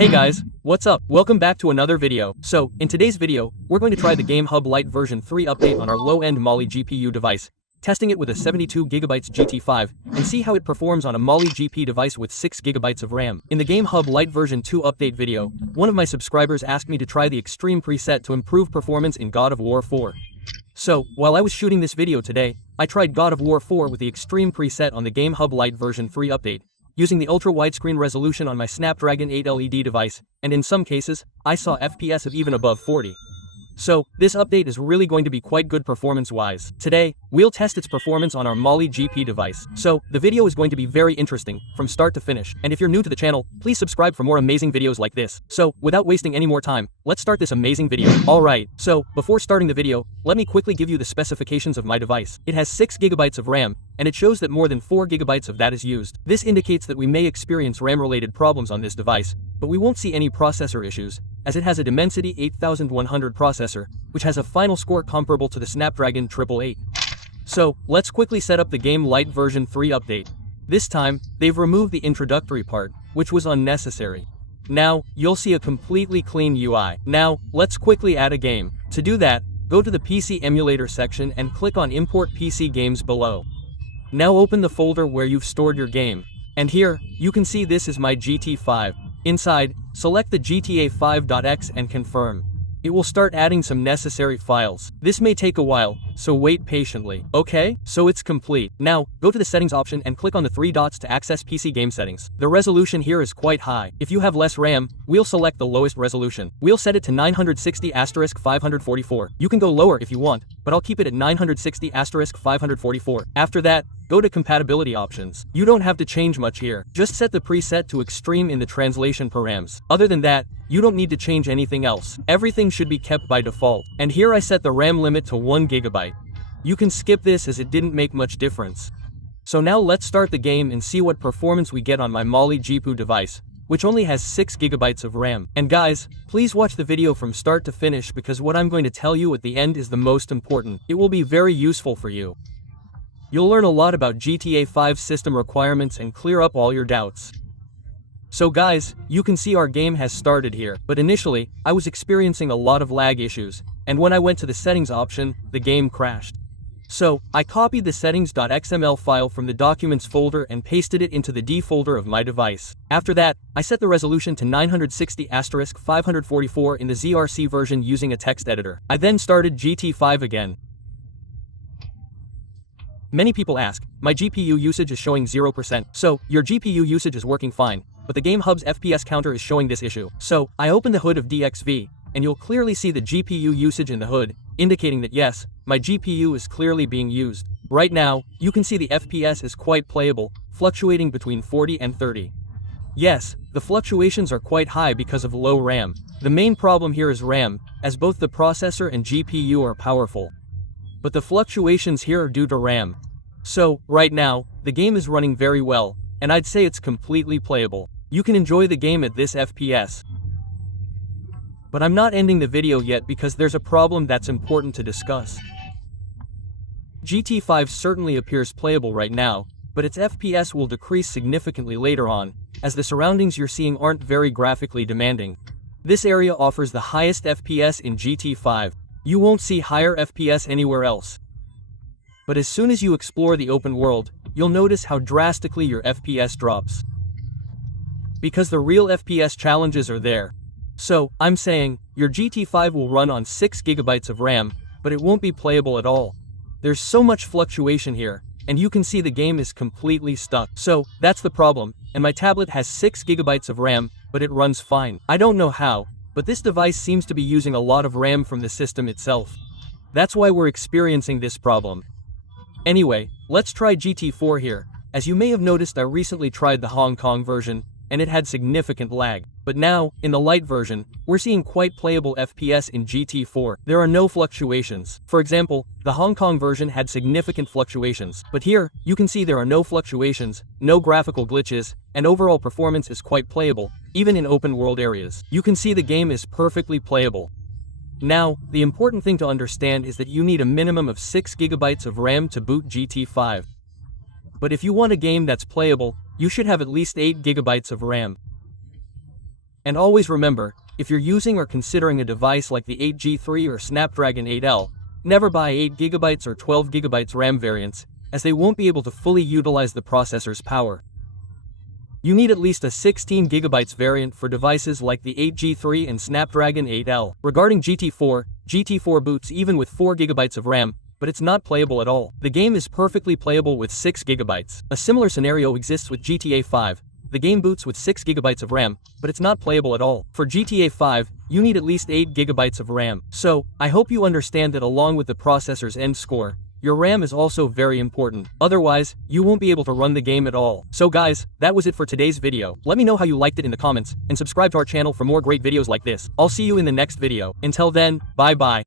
Hey guys, what's up? Welcome back to another video. So, in today's video, we're going to try the Gamehub Lite version 3 update on our low-end Mali GPU device, testing it with a 72GB GT5, and see how it performs on a Mali GP device with 6GB of RAM. In the Gamehub Lite version 2 update video, one of my subscribers asked me to try the Extreme preset to improve performance in God of War 4. So, while I was shooting this video today, I tried God of War 4 with the Extreme preset on the Gamehub Lite version 3 update, using the ultra-widescreen resolution on my Snapdragon 8 LED device, and in some cases, I saw FPS of even above 40. So, this update is really going to be quite good performance-wise. Today, we'll test its performance on our Mali GP device. So, the video is going to be very interesting, from start to finish, and if you're new to the channel, please subscribe for more amazing videos like this. So, without wasting any more time, let's start this amazing video. Alright, so, before starting the video, let me quickly give you the specifications of my device. It has 6GB of RAM, and it shows that more than 4GB of that is used. This indicates that we may experience RAM-related problems on this device, but we won't see any processor issues, as it has a Dimensity 8100 processor, which has a final score comparable to the Snapdragon 888. So, let's quickly set up the Game Lite version 3 update. This time, they've removed the introductory part, which was unnecessary. Now, you'll see a completely clean UI. Now, let's quickly add a game. To do that, go to the PC emulator section and click on Import PC Games below. Now open the folder where you've stored your game. And here, you can see this is my GT5. Inside, select the GTA5.exe and confirm. It will start adding some necessary files. This may take a while, so wait patiently. Okay, so it's complete. Now, go to the settings option and click on the 3 dots to access PC game settings. The resolution here is quite high. If you have less RAM, we'll select the lowest resolution. We'll set it to 960*544. You can go lower if you want, but I'll keep it at 960*544. After that, go to compatibility options. You don't have to change much here. Just set the preset to extreme in the translation params. Other than that, you don't need to change anything else. Everything should be kept by default. And here I set the RAM limit to 1GB. You can skip this as it didn't make much difference. So now let's start the game and see what performance we get on my Mali GPU device, which only has 6GB of RAM. And guys, please watch the video from start to finish because what I'm going to tell you at the end is the most important. It will be very useful for you. You'll learn a lot about GTA 5 system requirements and clear up all your doubts. So guys, you can see our game has started here, but initially, I was experiencing a lot of lag issues, and when I went to the settings option, the game crashed. So, I copied the settings.xml file from the documents folder and pasted it into the D folder of my device. After that, I set the resolution to 960*544 in the ZRC version using a text editor. I then started GT5 again. Many people ask, my GPU usage is showing 0%. So, your GPU usage is working fine, but the Gamehub's FPS counter is showing this issue. So, I open the hood of DXV, and you'll clearly see the GPU usage in the hood, indicating that yes, my GPU is clearly being used. Right now, you can see the FPS is quite playable, fluctuating between 40 and 30. Yes, the fluctuations are quite high because of low RAM. The main problem here is RAM, as both the processor and GPU are powerful. But the fluctuations here are due to RAM. So, right now, the game is running very well, and I'd say it's completely playable. You can enjoy the game at this FPS. But I'm not ending the video yet because there's a problem that's important to discuss. GT5 certainly appears playable right now, but its FPS will decrease significantly later on, as the surroundings you're seeing aren't very graphically demanding. This area offers the highest FPS in GT5. You won't see higher FPS anywhere else. But as soon as you explore the open world, you'll notice how drastically your FPS drops. Because the real FPS challenges are there. So, I'm saying, your GT5 will run on 6GB of RAM, but it won't be playable at all. There's so much fluctuation here, and you can see the game is completely stuck. So, that's the problem, and my tablet has 6GB of RAM, but it runs fine. I don't know how, but this device seems to be using a lot of RAM from the system itself. That's why we're experiencing this problem. Anyway, let's try GT4 here. As you may have noticed, I recently tried the Hong Kong version, and it had significant lag. But now, in the Lite version, we're seeing quite playable FPS in GT4. There are no fluctuations. For example, the Hong Kong version had significant fluctuations. But here, you can see there are no fluctuations, no graphical glitches, and overall performance is quite playable, even in open world areas. You can see the game is perfectly playable. Now, the important thing to understand is that you need a minimum of 6GB of RAM to boot GT5. But if you want a game that's playable, you should have at least 8GB of RAM. And always remember, if you're using or considering a device like the 8G3 or Snapdragon 8L, never buy 8GB or 12GB RAM variants, as they won't be able to fully utilize the processor's power. You need at least a 16GB variant for devices like the 8G3 and Snapdragon 8L. Regarding GT4 boots even with 4GB of RAM, but it's not playable at all. The game is perfectly playable with 6GB. A similar scenario exists with GTA 5. The game boots with 6GB of RAM, but it's not playable at all. For GTA 5, you need at least 8GB of RAM. So, I hope you understand that along with the processor's end score, your RAM is also very important. Otherwise, you won't be able to run the game at all. So guys, that was it for today's video. Let me know how you liked it in the comments, and subscribe to our channel for more great videos like this. I'll see you in the next video. Until then, bye bye.